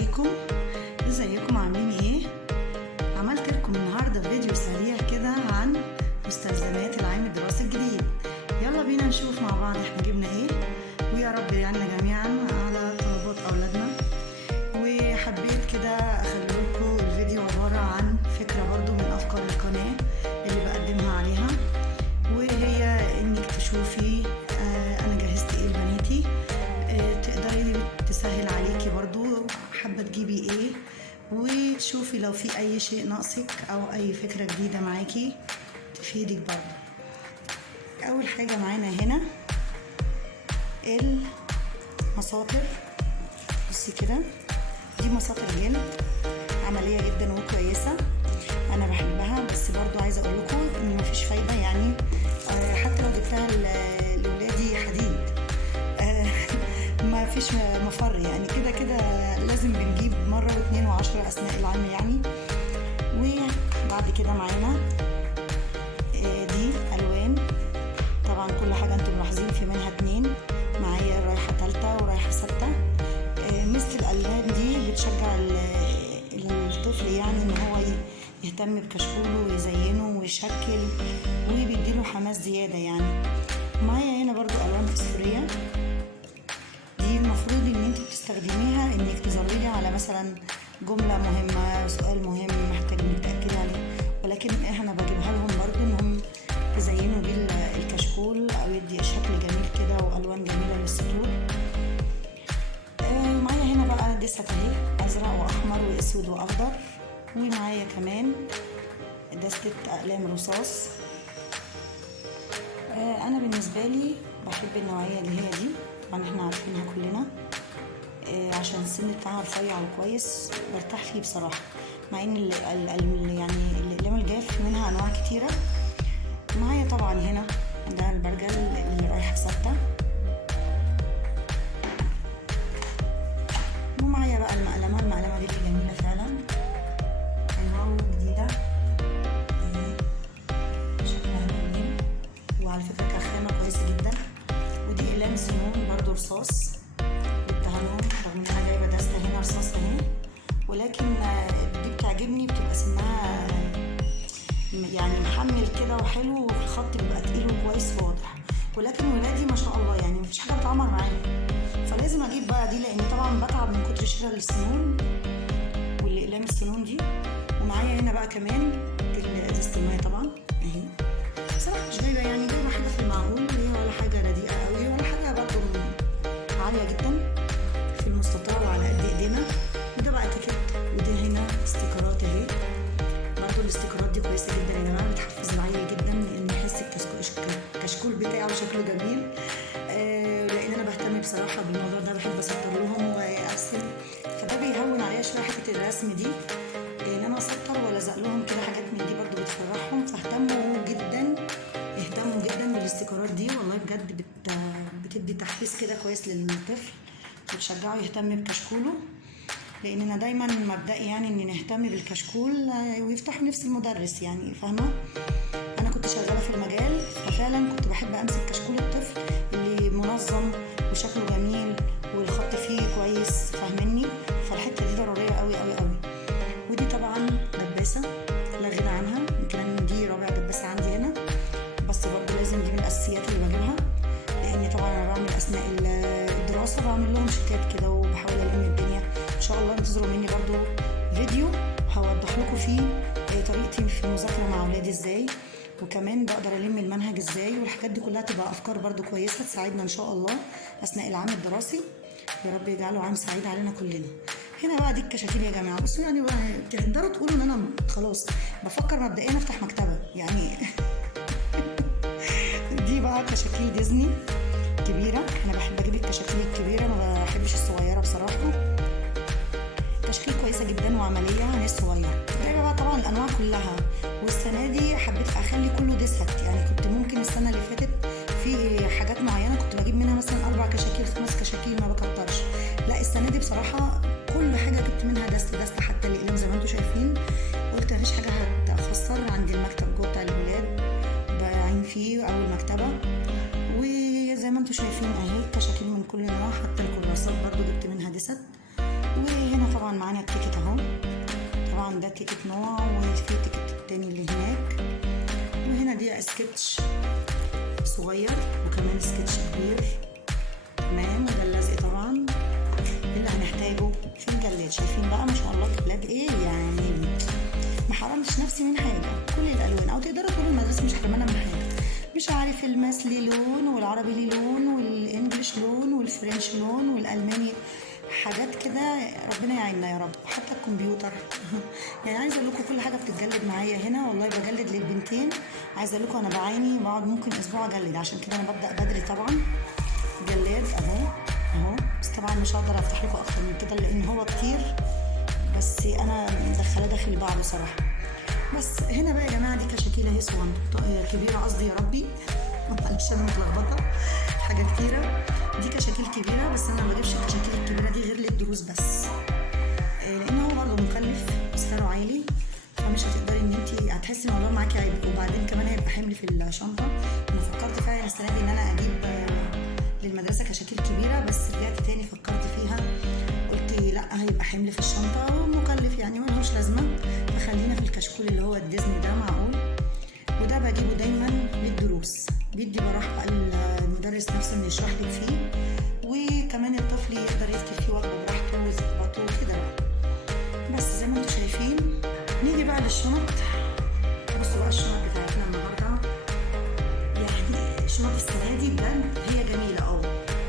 عليكم. ازيكم عاملين ايه؟ عملت لكم النهارده فيديو سريع كده عن مستلزمات العام الدراسي الجديد. يلا بينا نشوف مع بعض احنا جبنا ايه، ويا رب يعيننا جميعا على طلبات اولادنا. وحبيت كده اخلي لكم الفيديو عباره عن فكره برضو من افكار القناه اللي بقدمها عليها، وهي انك تشوفي انا جهزت ايه لبناتي، تقدري تسهل عليكي برضو حابه تجيبي ايه، وتشوفي لو في اي شيء ناقصك او اي فكره جديده معاكي تفيدك برضو. اول حاجه معانا هنا المساطر. بصي كده، دي مساطر جلد عمليه جدا وكويسه، انا بحبها، بس برضو عايزه اقول لكم ان مفيش فايده، يعني حتى لو جبتها لاولادي حديد ما فيش مفر، يعني كده كده لازم بنجيب مرة واثنين وعشرة اثناء العام يعني. وبعد كده معانا دي الوان، طبعا كل حاجة انتم ملاحظين في منها اتنين، معايا رايحة تالتة ورايحة ستة. مثل الالوان دي بتشجع الطفل يعني ان هو يهتم بكشكوله ويزينه ويشكل، وبيديله حماس زيادة يعني. معايا هنا برضو الوان فسفورية، دي المفروض ان انت بتستخدميها انك تزودي على مثلا جملة مهمة، سؤال مهم محتاج انك تأكدي عليه، ولكن احنا بجيبها لهم برضو انهم يزينوا بيه الكشكول او يدي شكل جميل كده والوان جميلة للسطور. معايا هنا بقى دستة اهي، ازرق واحمر واسود واخضر. ومعايا كمان دستة اقلام رصاص. انا بالنسبة لي بحب النوعية اللي هي دي، طبعا احنا عارفينها كلنا، عشان السن بتاعها رفيع وكويس برتاح فيه بصراحة، مع ان يعني الاقلام الجاف منها انواع كتيرة. معايا طبعا هنا ده البرجل اللي رايحة ستة، ومعايا بقى المقلمة دي اللي جميلة فعلا، حلوة وجديدة، شكلها جميل، وعلى فكرة كخامة كويسة جدا. ودي اقلام زينون برضو رصاص، جبتها لهم رغم انها جايبه دستة هنا رصاص اهي، ولكن دي بتعجبني، بتبقى سنها يعني محمل كده وحلو، والخط بيبقى تقيل وكويس وواضح. ولكن ولادي ما شاء الله يعني مفيش حاجه بتعمر معايا، فلازم اجيب بقى دي، لان طبعا بتعب من كتر شراء السنون والاقلام السنون دي. ومعايا هنا بقى كمان ازازه الميه طبعا اهي، بصراحه مش جايبه، يعني جايبه حاجه في المعقول، ولا حاجه رديئه قوي ولا حاجه برضو عاليه جدا، في المستطيل وعلى قد ايدينا. وده بقى تيكت، وده هنا استيكرات اهي، برضو الاستيكرات دي كويسه جدا يا جماعه، بتحفز العيل جدا ان يحس الكشكول بتاعه شكله جميل. لان انا بهتم بصراحه بالموضوع ده، بحب اسطر لهم وارسم، فده بيهون عليا شويه حته الرسم دي، ان انا اسطر والزق لهم كده حاجات من دي برضو بتفرحهم، فاهتموا جدا بالاستيكرات دي، والله بجد بتدي تحفيز كده كويس للطفل، وتشجعه يهتم بكشكوله، لان انا دايما مبدئي يعني ان نهتم بالكشكول ويفتحوا نفس المدرس، يعني فاهمه. انا كنت شغاله في المجال، ففعلا كنت بحب امسك كشكول الطفل اللي منظم وشكله جميل والخط فيه كويس، فاهمني، فالحته دي ضروريه قوي قوي قوي. ودي طبعا دباسه لا غنى عنها، يمكن دي رابع دباسه عندي هنا، بس برضه لازم دي من الاساسيات اللي بجيبها، لان طبعا انا بعمل اثناء الدراسه بعمل لهم شتات كده وبحاول الم الدنيا. ان شاء الله انتظروا مني برضو فيديو هوضح لكم فيه طريقتي في المذاكره مع اولادي ازاي، وكمان بقدر الم المنهج ازاي، والحاجات دي كلها تبقى افكار برضو كويسه تساعدنا ان شاء الله اثناء العام الدراسي. يا رب يجعله عام سعيد علينا كلنا. هنا بقى دي الكشاكيل يا جماعه، بصوا يعني تقدروا تقولوا ان انا خلاص بفكر مبدئيا افتح مكتبه يعني دي بقى كشاكيل ديزني كبيرة، أنا بحب أجيب الكشاكيل الكبيرة، ما بحبش الصغيرة بصراحة. كشاكيل كويسة جدا وعملية عن الصغير. جايبة بقى طبعا الأنواع كلها، والسنة دي حبيت أخلي كله ديسكت، يعني كنت ممكن السنة اللي فاتت في حاجات معينة كنت بجيب منها مثلا 4 كشاكيل 5 كشاكيل، ما بكترش. لا السنة دي بصراحة كل حاجة جبت منها دستة، حتى الأقلام زي ما انتوا شايفين، قلت مفيش حاجة هتخسر عندي المكتب جوه بتاع الولاد بعين فيه أو المكتبة. وزي ما انتوا شايفين اهي كشاكيل من كل نوع، حتى الكراسات برضو جبت منها دست. وهنا طبعا معانا التيكت اهو، طبعا ده تيكت نوع وفي تيكت التاني اللي هناك. وهنا دي سكتش صغير وكمان سكتش كبير، تمام. وده اللزق طبعا اللي هنحتاجه في الجلاد. شايفين بقى ما شاء الله الجلاد ايه يعني، ما حرمتش نفسي من حاجه، كل الالوان، او تقدروا تقولوا المدرسه مش حرمانه من حاجه. مش عارف الماس ليه لون، والعربي ليه لون، والانجليش لون، والفرنش لون، والالماني حاجات كده، ربنا يعيننا يا رب. حتى الكمبيوتر يعني عايزه اقول لكم كل حاجه بتتجلد معايا هنا، والله بجلد للبنتين. عايزه اقول لكم انا بعاني، بقعد ممكن اسبوع اجلد، عشان كده انا ببدا بدري طبعا. جلاد اهو، بس طبعا مش هقدر افتح لكم اكتر من كده لان هو كتير، بس انا مدخلاه داخل بعضه صراحه. بس هنا بقى يا جماعه دي كشاكيل اهي كبيره، قصدي يا ربي معلش انا متلخبطه، حاجه كتيره. دي كشاكيل كبيره، بس انا ما بجيبش الكشاكيل الكبيره دي غير للدروس بس، لان هو برضه مكلف وسعره عالي، فمش هتقدري ان انت هتحسي الموضوع معاكي عبء، وبعدين كمان هيبقى حمل في الشنطه. انا فكرت فعلا السنه دي ان انا اجيب للمدرسه كشاكيل كبيره، بس رجعت تاني فكرت فيها، قلت لا هيبقى حمل في الشنطه ومكلف يعني ملهوش لازمه، فخلينا في الكشكول اللي هو الديزني ده معقول. وده بجيبه دايما للدروس، بيدي براحه بقى المدرس نفسه انه يشرح لك فيه، وكمان الطفل يقدر يكتب فيه واجبه براحته ويظبطه وكده. بس زي ما انتم شايفين، نيجي بقى للشنط. بصوا بقى الشنط بتاعتنا النهارده، يعني الشنط السنه دي بجد هي جميله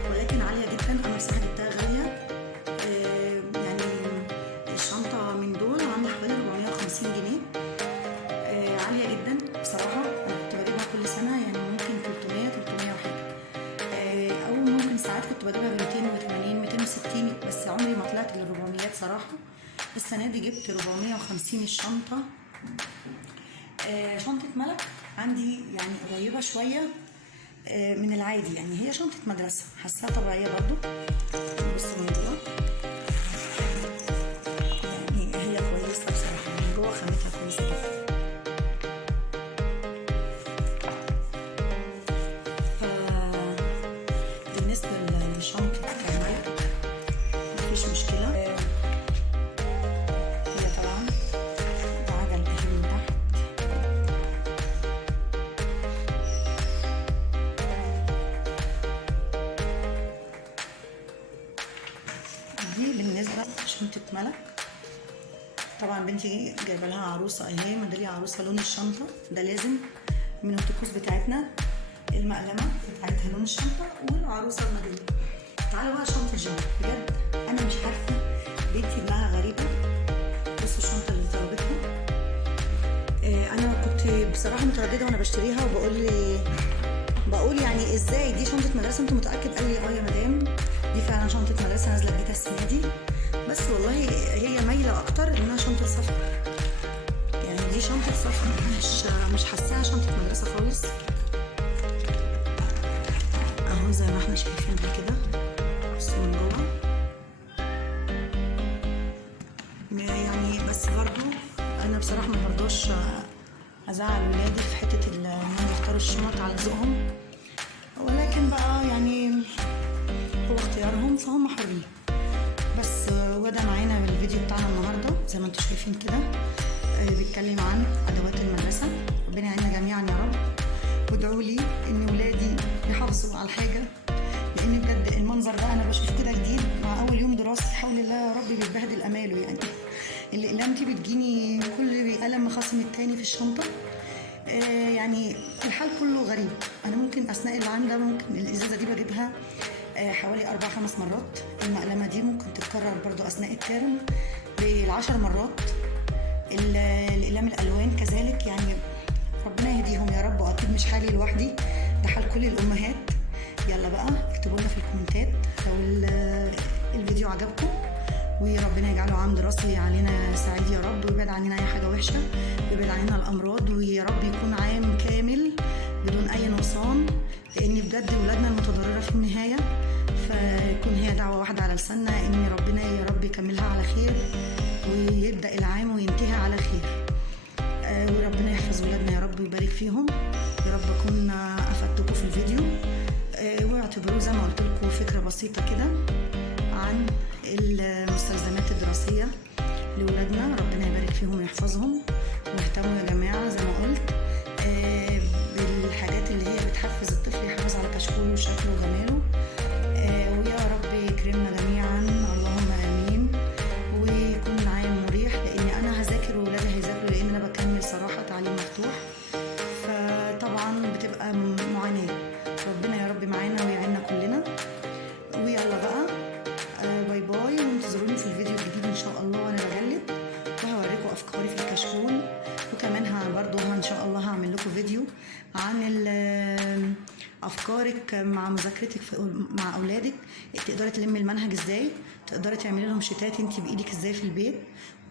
ولكن عاليه جدا. انا بصراحه جبتها غاليه، يعني الشنطه من دول عامله حوالي 450 جنيه، عاليه جدا بصراحه. انا كنت بجيبها كل سنه يعني ممكن 300 وحاجه، او ممكن ساعات كنت بجيبها ب 280 260، بس عمري ما طلعت لل 400 صراحه. السنه دي جبت 450 الشنطه. شنطه ملك عندي يعني قريبه شويه من العادي، يعني هي شنطه مدرسه، حاساها طبيعيه برضو. بصوا من جوه يعني هي كويسه بصراحه، من جوه خامتها كويسه جدا. بالنسبه لشنطه ملك مفيش مشكله، هي طبعا بعجل اهي من تحت، دي بالنسبه لشنطه ملك. طبعا بنتي جايبه لها عروسه اهي، ميداليه عروسه لون الشنطه ده لازم من الطقوس بتاعتنا، المقلمه بتاعتها لون الشنطه والعروسه الميداليه. تعالوا بقى شنطه جون، بجد انا مش عارفه بنتي دماغها غريبه. بصوا الشنطه اللي طلبتها، انا كنت بصراحه متردده وانا بشتريها، بقول يعني ازاي دي شنطه مدرسه انت متاكد؟ قال لي يا مدام دي فعلا شنطه مدرسه نازله جديده السنه دي، بس والله هي مايله اكتر انها شنطه سفر، يعني دي شنطه سفر، مش حاساها شنطه مدرسه خالص. اهو زي ما احنا شايفين كده، بصوا من جوه يعني. بس برضو انا بصراحه ما برضاش ازعل ولادي في حته انهم يختاروا الشنط على ذوقهم، ولكن بقى يعني هو اختيارهم فهم حرين. بس وده معانا الفيديو بتاعنا النهارده زي ما انتم شايفين كده، بيتكلم عن ادوات المدرسه. ربنا يعيننا جميعا يا رب، وادعوا لي ان ولادي يحافظوا على الحاجه، لان بجد المنظر ده انا بشوف كده جديد مع اول يوم دراسي، حول الله يا رب بيتبهدل اماله. يعني الاقلام دي بتجيني كل قلم مخاصم التاني في الشنطه، يعني الحال كله غريب. انا ممكن اثناء العام ده ممكن الازازه دي بجيبها حوالي 4-5 مرات، المقلمه دي ممكن تتكرر برضو اثناء الترم ب10 مرات، الاقلام الالوان كذلك. يعني ربنا يهديهم يا رب، واكيد مش حالي لوحدي، ده حال كل الامهات. يلا بقى اكتبوا لنا في الكومنتات لو الفيديو عجبكم، وربنا يجعله عام دراسي علينا سعيد يا رب، ويبعد عننا اي حاجه وحشه، ويبعد عننا الامراض، ويا رب يكون عام كامل بدون اي نقصان، لان بجد ولادنا المتضرره في النهايه. فيكون هي دعوه واحده على لساننا ان ربنا يا رب يكملها على خير، ويبدا العام وينتهي على خير، وربنا يحفظ ولادنا يا رب ويبارك فيهم يا رب. اكون افدتكم في الفيديو، واعتبروه زي ما قلت لكم فكره بسيطه كده عن المستلزمات الدراسيه الشخصيه لولادنا، ربنا يبارك فيهم ويحفظهم. واهتموا يا جماعه زي ما قلت بالحاجات اللي هي بتحفز الطفل، يحافظ على كشكوله وشكله وجماله. ويا رب يكرمنا جميعا، اللهم امين، ويكون عام مريح، لاني انا هذاكر وولادي هيذاكروا، لان انا بكمل صراحه تعليم مفتوح، فطبعا بتبقى معاناه. ربنا يا رب معانا ويعيننا كلنا. ويلا بقى باي باي، وانتظروني في الفيديو الجديد ان شاء الله وانا بجلد، وهوريكم افكاري في الكشكول. وكمان برضو ان شاء الله هعمل لكم فيديو عن افكارك مع مذاكرتك مع اولادك، تقدري تلمي المنهج ازاي، تقدري تعملي لهم شتات انت بايدك ازاي في البيت.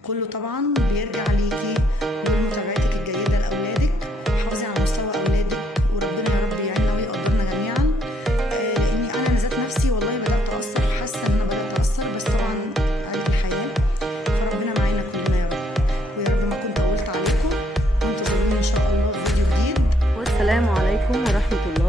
كله طبعا بيرجع ليكي ولمتابعتك الجيده لاولادك. حافظي على مستوى اولادك، وربنا يا رب يعيننا ويقدرنا جميعا. لاني انا ذات نفسي والله بدات اثر، حاسه ان انا بدات اثر، بس طبعا عارف الحياه، فربنا معانا كلنا يا رب. ويا رب ما كنت طولت عليكم، وانتظروني ان شاء الله في فيديو جديد، والسلام عليكم ورحمه الله.